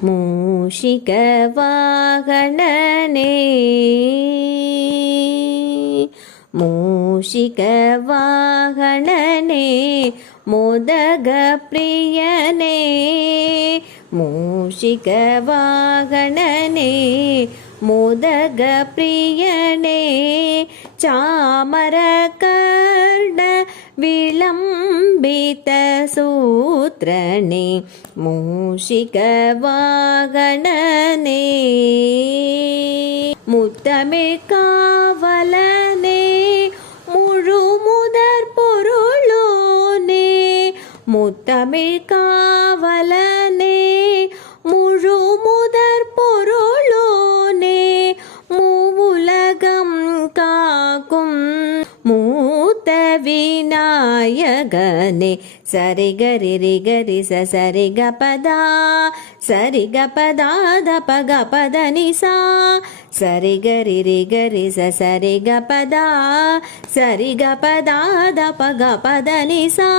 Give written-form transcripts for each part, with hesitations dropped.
மூஷிக வாகனனே மூஷிக வாகனனே மோதக பிரியனே மூஷிக வாகனனே மோதக பிரியனே சாமர கர்ண விளம்பித சூத்ரனே மூஷிக வாகனனே முத்தமிழ் காவலனே முழு முதற் பொருளோனே முத்தமிழ் காவலனே முழு முதற் பொருளோனே மூவுலகம் காக்கும் மூத்த விநாயகனே சரிகரி ரிகரி சரிக பதா சரிக பதா தப கபத நிசா சரிகரி ரிகரி சரிக பதா சரிக பதா தப கபத நிசா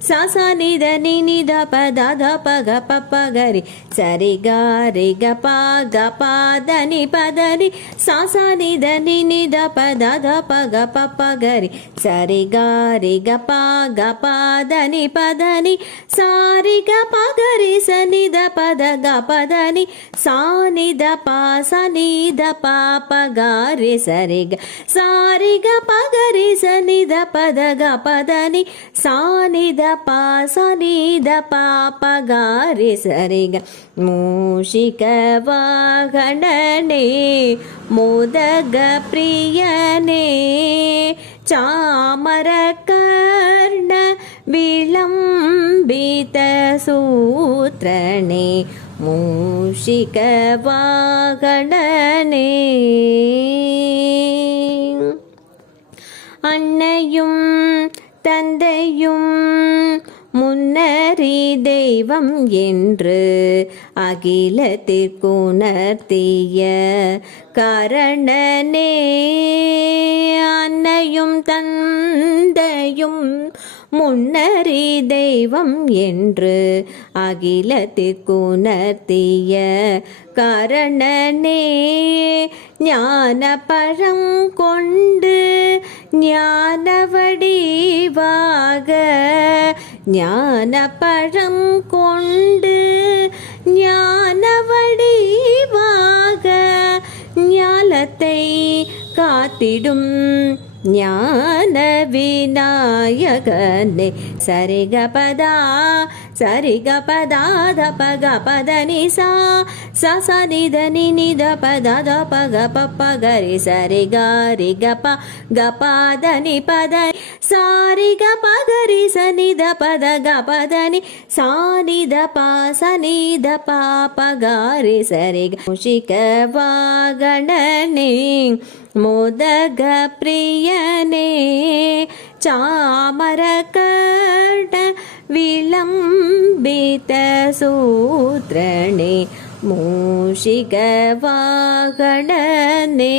சச நித நித பத தப கப பகரி சரிகா ரிக பா கபத நி பதரி சச நித நித பத தப கப பகரி சரிகா ரிக பா கபத நி பதனி சாரிக பகரி சனித பத கபதனி சானித பா சனித பாப காரி சரிக சாரிக பகரி சனித பத கபதனி சானித பா சனித பாப காரி சரிக மூஷிக வாகனனே மோதக பிரியனே சாமர கர்ண விளம்பித சூத்ரனே மூஷிக வாகனனே அன்னையும் தந்தையும் முன்னறி தெய்வம் என்று அகிலத்திற்குணர்த்திய காரணனே அன்னையும் தந்தையும் முன்னறி தெய்வம் என்று அகிலத்திற்குணர்த்திய காரணனே ஞான பழம் கொண்டு ஞான வடிவாக ஞான பழம் கொண்டு ஞான வடிவாக ஞாலத்தை காத்திடும் ஞான விநாயகனே சரிக பதா சரிக பதா தப கபத நிசா சச நித நித பத தப கப பகரி சரிக ரிக ப கபத நி பத சாரிக பகரி சனித பத கபதனி சானித பா சனித பாப காரி சரிக மூஷிக வாகனனே மோதக பிரியனே சாமர கர்ண விளம்பித சூத்ரனே மூஷிக வாகனனே